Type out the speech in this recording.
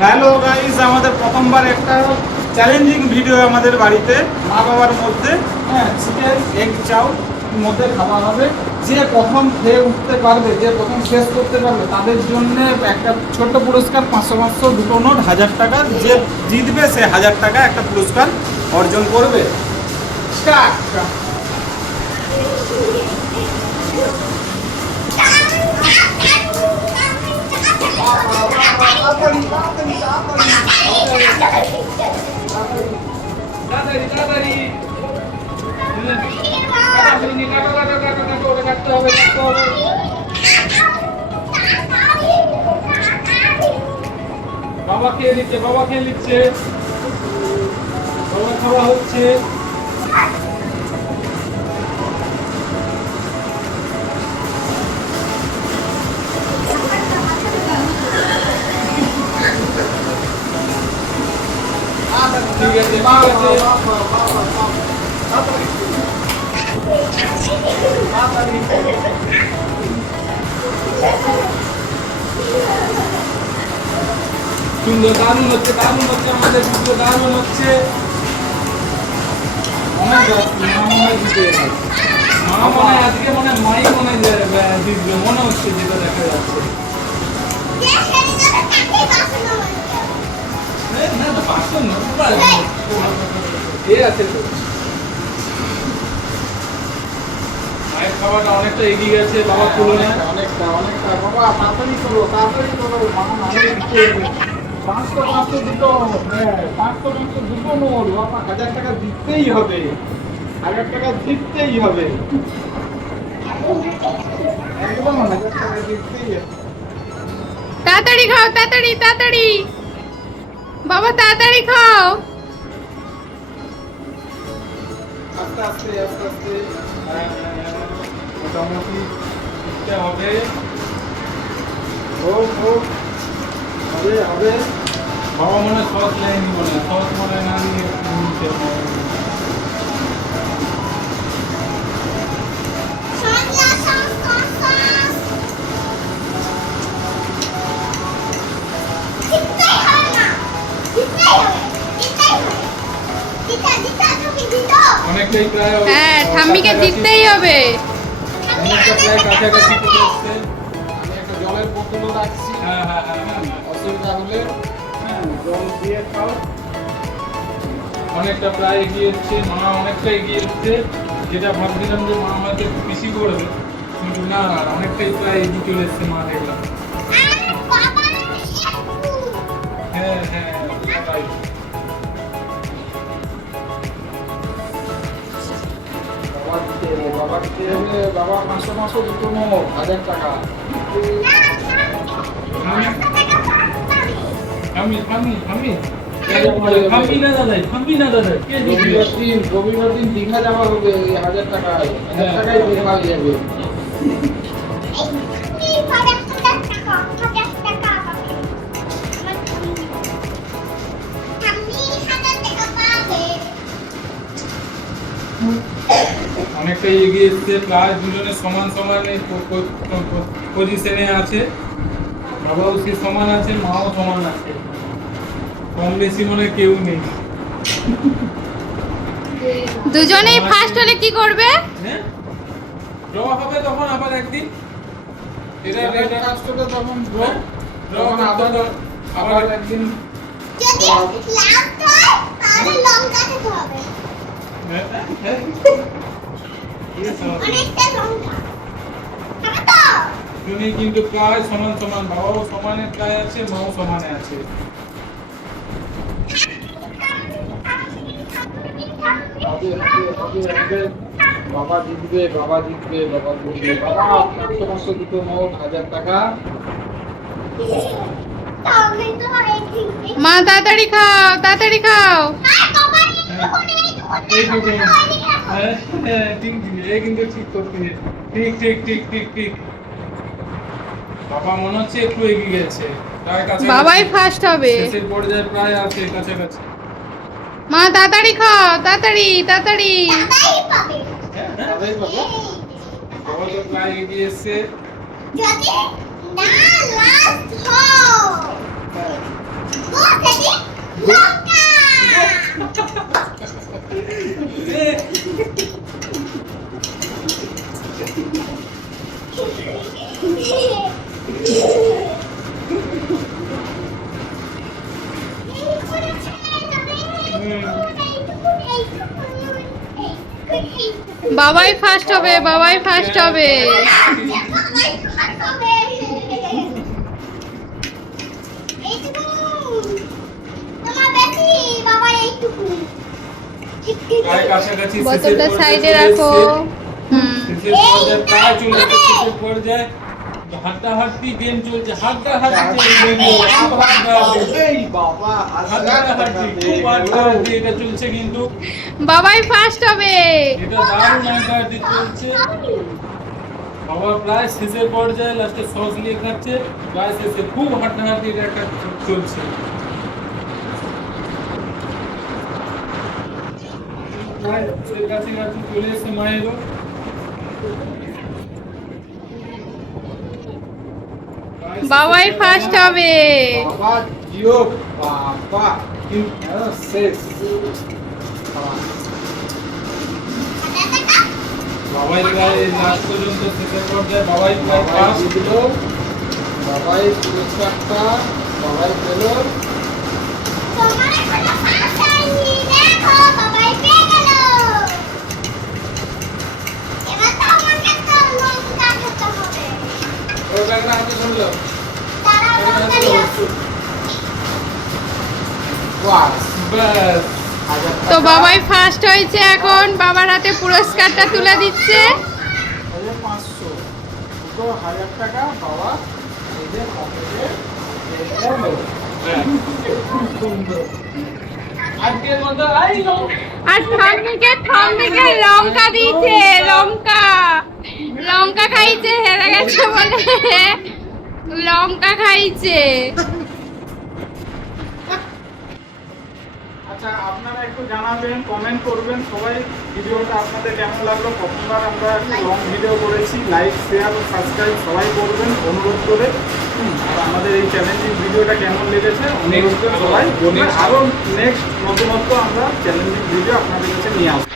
Hello guys, আমাদের প্রথমবার একটা চ্যালেঞ্জিং ভিডিও আমাদের বাড়িতে মা বাবার মধ্যে। হ্যাঁ, চিকেন এগ চাউ মধ্যে খাওয়া হবে। যে প্রথম খেয়ে উঠতে পারবে, যে প্রথম শেষ করতে পারবে, তাদের জন্য একটা ছোট্ট পুরস্কার 500 দুটো নোট 1000 টাকা। যে জিতবে সে 1000 টাকা একটা পুরস্কার অর্জন করবে। স্টার্ট। বাবা খেয়ে নিচ্ছে, বাবা খেয়ে নিচ্ছে, বাবা খাওয়া হচ্ছে। ঠিক আছে, মা আছে। সুন্দর, দারুণ হচ্ছে, দারুণ হচ্ছে, আমাদের ভিডিও দারুণ হচ্ছে। মা মনে হয় আজকে মনে হয় মাই মনে হয় জিতবে মনে হচ্ছে, যেটা দেখা যাচ্ছে। না তো 500 না, এ আছে তো। মায়ের খাওয়াটা অনেকটা এগিয়ে গেছে বাবা তুলনায়। অনেকটা বাবা তাড়াতাড়ি করো, তাড়াতাড়ি করো। মামা নামে দিতে হবে 500 দুটো। হ্যাঁ, 500 দুটো নোট। বাবা 1000 টাকা দিতেই হবে, 1000 টাকা দিতেই হবে, একদম 1000 টাকা দিতেই হবে। তাড়াতাড়ি খাও, তাড়াতাড়ি তাড়াতাড়ি বাবা, তাড়াতাড়ি খাও। আস্তে আস্তে আস্তে আস্তে মোটামুটি দিতে হবে। হোক হোক, হবে হবে। বাবা মনে হয় সস নেয়নি, মনে হয় সস মনে হয় না নিয়ে নিতে হবে। অনেকটাই প্রায়, হ্যাঁ, ঠাম্মিকে জিততেই হবে। অনেকটা প্রায় কাছাকাছি চলে এসছে। আমি একটা জলের বোতলও রাখছি। হ্যাঁ হ্যাঁ হ্যাঁ হ্যাঁ, অসুবিধা হলে জল দিয়ে খাও। অনেকটা প্রায় এগিয়ে এসছে, মা অনেকটা এগিয়ে এসছে। যেটা ভাবছিলাম যে মা আমাকে একটু বেশি করবে, কিন্তু না, অনেকটাই প্রায় এগিয়ে চলে এসছে মা, দেখলাম। হ্যাঁ হ্যাঁ, সবাই। বাবা দিতে হবে, বাবা 500 দুটো নোট 1000 টাকা। রবিবার দিন দীঘা যাওয়া হবে 1000 টাকায়, 1000 টাকায় দীঘা হয়ে যাবে। অনেকটাই এগিয়ে এসছে, প্রায় দুজনে সমান সমান পজিশনে আছে। বাবাও সে সমান আছে, মাও সমান আছে, কম বেশি মনে হয় কেউ নেই। দুজনেই ফার্স্ট হলে কি করবে? হ্যাঁ, ড্র হবে তখন আবার একদিন। এটা ফার্স্ট হলে তখন ড্র, তখন আবার একদিন। যদি লাস্ট হয় তাহলে লঙ্কা খেতে হবে, অনেকটা লঙ্কা খাবে তো। দুজনেই কিন্তু প্রায় সমান সমান, বাবাও সমানে প্রায় আছে, মাও সমানে আছে। বাবা জিতবে, বাবা জিতবে, বাবা জিতবে। বাবা 500 দুটো নোট 1000 টাকা। তাহলে তো এই মা তাড়াতাড়ি খাও, তাড়াতাড়ি খাও। এই দুটো, হ্যাঁ হ্যাঁ, ঠিক ঠিক, এই কিন্তু ঠিক করতে, ঠিক ঠিক ঠিক ঠিক ঠিক। বাবা মনে হচ্ছে একটু এগিয়ে গেছে, প্রায় কাছাকাছি। বাবাই ফার্স্ট হবে। শেষের পর্যায়ে প্রায় আছে, কাছাকাছি। মা তাড়াতাড়ি খাও, তাড়াতাড়ি তাড়াতাড়ি। দাদাই পাবে। হ্যাঁ, দাদাই পাবে। বাবা তো প্রায় এগিয়ে এসছে। যদি না লাস্ট হও গো দেখি লঙ্কা বাবাই ফার্স্ট হবে, বাবাই ফার্স্ট হবে। প্রায় কাছাকাছি বোতলটা সাইডে রাখো। হুম। শেষের পর্যায়ে প্রায় চলে এসেছে শেষের পর্যায়ে। হাড্ডাহাড্ডি গেম চলছে, হাড্ডাহাড্ডি এই বাবা, হাড্ডাহাড্ডি খুব হাড্ডাহাড্ডি এটা চলছে কিন্তু বাবাই ফার্স্ট হবে। এটা দারুণ হাড্ডাহাড্ডি চলছে। বাবা প্রায় শেষের পর্যায়ে লাস্টে সস নিয়ে খাচ্ছে, প্রায় শেষে খুব হাড্ডাহাড্ডি এটা একটা চলছে। প্রায় কাছাকাছি চলে এসেছে মায়েরও। বাবাই ফার্স্ট হবে। বাবা জিও বাবা কিন্তু শেষ বাবাই প্রায় লাস্ট পর্যন্ত শেষের পর্যায়ে বাবাই প্রায় পাস দিল, বাবাই পুরস্কারটা বাবাই পেল। ওটা হাতে ধরলো। বাস, ব্যাস তো বাবাই ফার্স্ট হয়েছে, এখন বাবার হাতে পুরস্কারটা তুলে দিচ্ছে। 500 দুটো 1000 টাকা বাবা এই যে পকেটে এলো। খুব সুন্দর। আজকের মতো আই নো আর ঠাম্মিকে লঙ্কা দিয়েছে, লঙ্কা লঙ্কা খাইছে, হেরে গেছে বলে লঙ্কা খাইছে। আচ্ছা, আপনারা একটু জানাবেন, কমেন্ট করবেন সবাই ভিডিওটা আপনাদের কেমন লাগলো। প্রথমবার আমরা একটা লং ভিডিও করেছি, লাইক শেয়ার ও সাবস্ক্রাইব সবাই করবেন অনুরোধ করে। আর আমাদের এই চ্যালেঞ্জিং ভিডিওটা কেমন লেগেছে অনুরোধ করে সবাই করবেন। আরও নেক্সট নতুনত্ব আমরা চ্যালেঞ্জিং ভিডিও আপনাদের কাছে নিয়ে আসবো।